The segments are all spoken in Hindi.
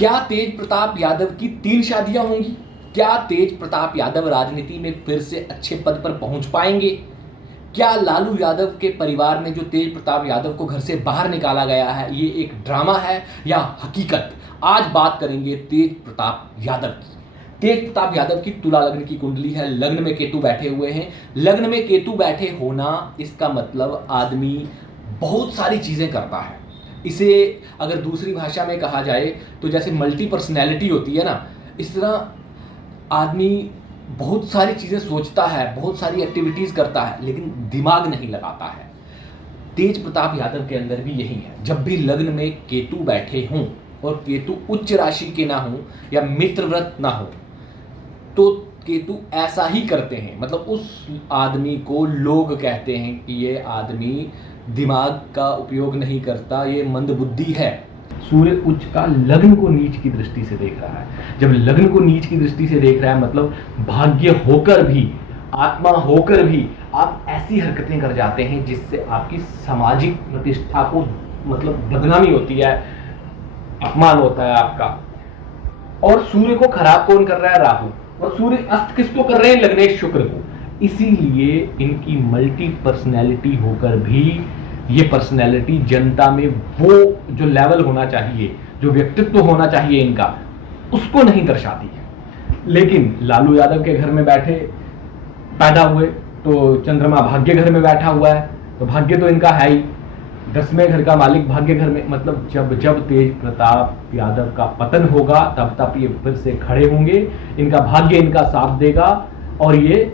क्या तेज प्रताप यादव की 3 शादियां होंगी? क्या तेज प्रताप यादव राजनीति में फिर से अच्छे पद पर पहुंच पाएंगे? क्या लालू यादव के परिवार में जो तेज प्रताप यादव को घर से बाहर निकाला गया है ये एक ड्रामा है या हकीकत? आज बात करेंगे तेज प्रताप यादव की। तेज प्रताप यादव की तुला लग्न की कुंडली है, लग्न में केतु बैठे हुए हैं। लग्न में केतु बैठे होना इसका मतलब आदमी बहुत सारी चीज़ें करता है। इसे अगर दूसरी भाषा में कहा जाए तो जैसे मल्टी पर्सनैलिटी होती है ना, इस तरह आदमी बहुत सारी चीज़ें सोचता है, बहुत सारी एक्टिविटीज़ करता है, लेकिन दिमाग नहीं लगाता है। तेज प्रताप यादव के अंदर भी यही है। जब भी लग्न में केतु बैठे हों और केतु उच्च राशि के ना हो या मित्रव्रत ना हो तो केतु ऐसा ही करते हैं। मतलब उस आदमी को लोग कहते हैं कि ये आदमी दिमाग का उपयोग नहीं करता, ये मंदबुद्धि है। सूर्य उच्च का लग्न को नीच की दृष्टि से देख रहा है। जब लग्न को नीच की दृष्टि से देख रहा है मतलब भाग्य होकर भी, आत्मा होकर भी आप ऐसी हरकतें कर जाते हैं जिससे आपकी सामाजिक प्रतिष्ठा को मतलब बदनामी होती है, अपमान होता है आपका। और सूर्य को खराब कौन कर रहा है? राहु। और सूर्य अस्त किसको कर रहे हैं? लग्नेश शुक्र को। इसीलिए इनकी मल्टी पर्सनैलिटी होकर भी ये पर्सनैलिटी जनता में वो जो लेवल होना चाहिए, जो व्यक्तित्व होना चाहिए इनका, उसको नहीं दर्शाती है। लेकिन लालू यादव के घर में बैठे पैदा हुए तो चंद्रमा भाग्य घर में बैठा हुआ है, तो भाग्य तो इनका है ही। 10वें घर का मालिक भाग्य घर में, मतलब जब जब तेज प्रताप यादव का पतन होगा तब तब ये फिर से खड़े होंगे, इनका भाग्य इनका साथ देगा और ये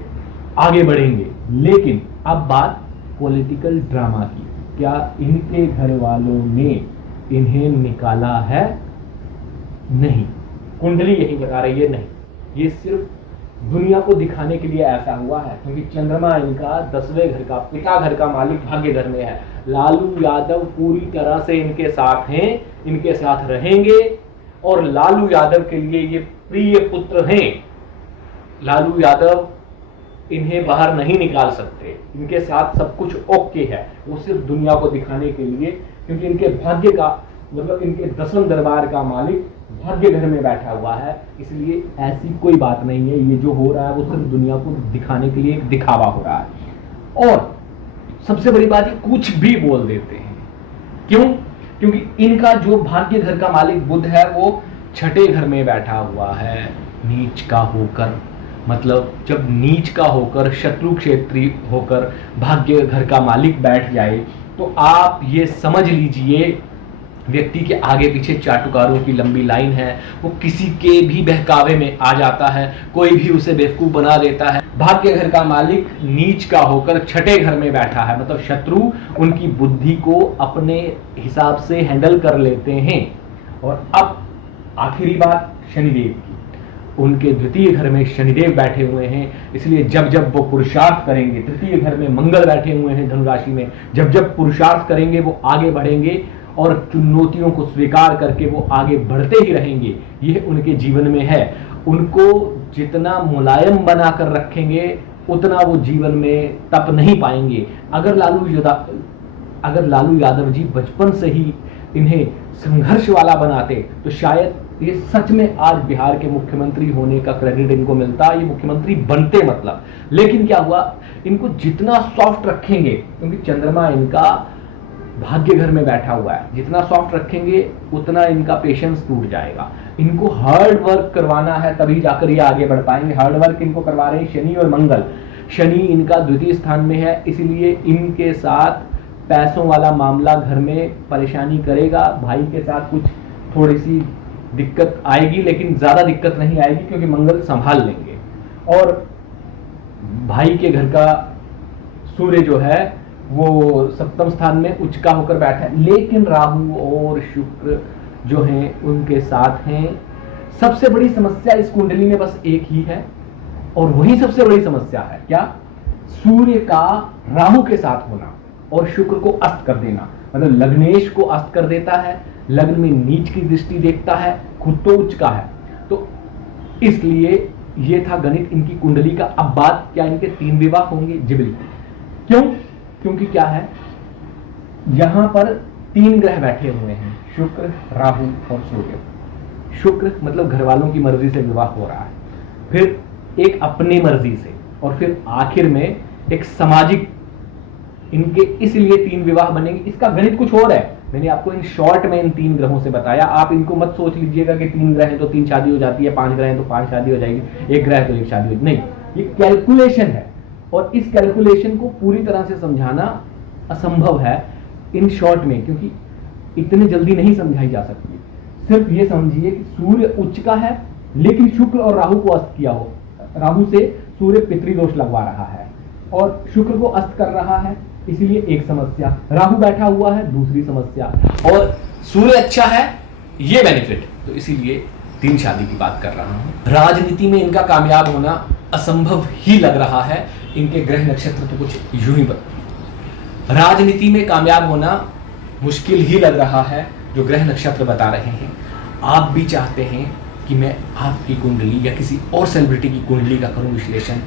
आगे बढ़ेंगे। लेकिन अब बात पॉलिटिकल ड्रामा की। क्या इनके घर वालों ने इन्हें निकाला है? नहीं, कुंडली यही बता रही है नहीं। ये सिर्फ दुनिया को दिखाने के लिए ऐसा हुआ है क्योंकि चंद्रमा इनका 10वें घर का, पिता घर का मालिक भाग्य घर में है। लालू यादव पूरी तरह से इनके साथ हैं, इनके साथ रहेंगे और लालू यादव के लिए ये प्रिय पुत्र हैं। लालू यादव इन्हें बाहर नहीं निकाल सकते, इनके साथ सब कुछ ओके है। वो सिर्फ दुनिया को दिखाने के लिए, क्योंकि इनके भाग्य का मतलब इनके 10वें दरबार का मालिक भाग्य घर में बैठा हुआ है, इसलिए ऐसी कोई बात नहीं है। ये जो हो रहा है वो सिर्फ दुनिया को दिखाने के लिए एक दिखावा हो रहा है। और सबसे बड़ी बात, ये कुछ भी बोल देते हैं। क्यों? क्योंकि इनका जो भाग्य घर का मालिक बुध है वो 6ठे घर में बैठा हुआ है नीच का होकर। मतलब जब नीच का होकर, शत्रु क्षेत्री होकर भाग्य घर का मालिक बैठ जाए तो आप ये समझ लीजिए व्यक्ति के आगे पीछे चाटुकारों की लंबी लाइन है। वो किसी के भी बहकावे में आ जाता है, कोई भी उसे बेवकूफ बना देता है। भाग्य घर का मालिक नीच का होकर 6ठे घर में बैठा है, मतलब शत्रु उनकी बुद्धि को अपने हिसाब से हैंडल कर लेते हैं। और अब आखिरी बात शनिदेव की। उनके द्वितीय घर में शनिदेव बैठे हुए हैं, इसलिए जब जब वो पुरुषार्थ करेंगे, तृतीय घर में मंगल बैठे हुए हैं धनु राशि में, जब जब पुरुषार्थ करेंगे वो आगे बढ़ेंगे और चुनौतियों को स्वीकार करके वो आगे बढ़ते ही रहेंगे। ये उनके जीवन में है। उनको जितना मुलायम बनाकर रखेंगे उतना वो जीवन में तप नहीं पाएंगे। अगर लालू यादव जी बचपन से ही इन्हें संघर्ष वाला बनाते तो शायद ये सच में आज बिहार के मुख्यमंत्री होने का क्रेडिट इनको मिलता, ये मुख्यमंत्री बनते मतलब। लेकिन क्या हुआ, इनको जितना सॉफ्ट रखेंगे, क्योंकि चंद्रमा इनका भाग्य घर में बैठा हुआ है, जितना सॉफ्ट रखेंगे उतना इनका पेशेंस टूट जाएगा। इनको हार्ड वर्क करवाना है तभी जाकर ये आगे बढ़ पाएंगे। हार्ड वर्क इनको करवा रहे हैं शनि और मंगल। शनि इनका द्वितीय स्थान में है, इसलिए इनके साथ पैसों वाला मामला घर में परेशानी करेगा। भाई के साथ कुछ थोड़ी सी दिक्कत आएगी, लेकिन ज्यादा दिक्कत नहीं आएगी क्योंकि मंगल संभाल लेंगे। और भाई के घर का सूर्य जो है वो 7वें स्थान में उच्च का होकर बैठा है, लेकिन राहु और शुक्र जो हैं उनके साथ हैं। सबसे बड़ी समस्या इस कुंडली में बस एक ही है और वही सबसे बड़ी समस्या है। क्या? सूर्य का राहु के साथ होना और शुक्र को अस्त कर देना। मतलब लग्नेश को अस्त कर देता है, लग्न में नीच की दृष्टि देखता है, खुद तो उच्च का है। तो इसलिए ये था गणित इनकी कुंडली का। अब बात, क्या इनके 3 विवाह होंगे? जी बिल्कुल। क्यों? क्योंकि क्या है, यहां पर 3 ग्रह बैठे हुए हैं, शुक्र, राहु और सूर्य। शुक्र मतलब घर वालों की मर्जी से विवाह हो रहा है, फिर एक अपनी मर्जी से, और फिर आखिर में एक सामाजिक, इनके इसलिए 3 विवाह बनेंगे। इसका गणित कुछ और है, मैंने आपको इन शॉर्ट में इन 3 ग्रहों से बताया। आप इनको मत सोच लीजिएगा कि 3 ग्रह हैं तो 3 शादी हो जाती है, 5 ग्रह हैं तो 5 शादी हो जाएगी, 1 ग्रह है तो 1 शादी हो, नहीं, ये कैलकुलेशन है और इस कैलकुलेशन को पूरी तरह से समझाना असंभव है इन शॉर्ट में, क्योंकि इतने जल्दी नहीं समझाई जा सकती। सिर्फ ये समझिए कि सूर्य उच्च का है लेकिन शुक्र और राहु को अस्त किया हो, राहु से सूर्य पितृदोष लगवा रहा है और शुक्र को अस्त कर रहा है, इसलिए एक समस्या, राहु बैठा हुआ है दूसरी समस्या, और सूर्य अच्छा है ये बेनिफिट, तो इसीलिए 3 शादी की बात कर रहा हूं। राजनीति में इनका कामयाब होना असंभव ही लग रहा है, इनके ग्रह नक्षत्र तो कुछ यूं ही राजनीति में कामयाब होना मुश्किल ही लग रहा है, जो ग्रह नक्षत्र बता रहे हैं। आप भी चाहते हैं कि मैं आपकी कुंडली या किसी और सेलिब्रिटी की कुंडली का करूं विश्लेषण,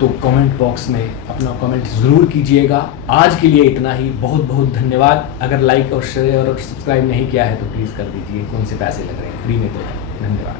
तो कमेंट बॉक्स में अपना कमेंट ज़रूर कीजिएगा। आज के लिए इतना ही, बहुत बहुत धन्यवाद। अगर लाइक और शेयर और सब्सक्राइब नहीं किया है तो प्लीज़ कर दीजिए, कौन से पैसे लग रहे हैं, फ्री में तो है। धन्यवाद।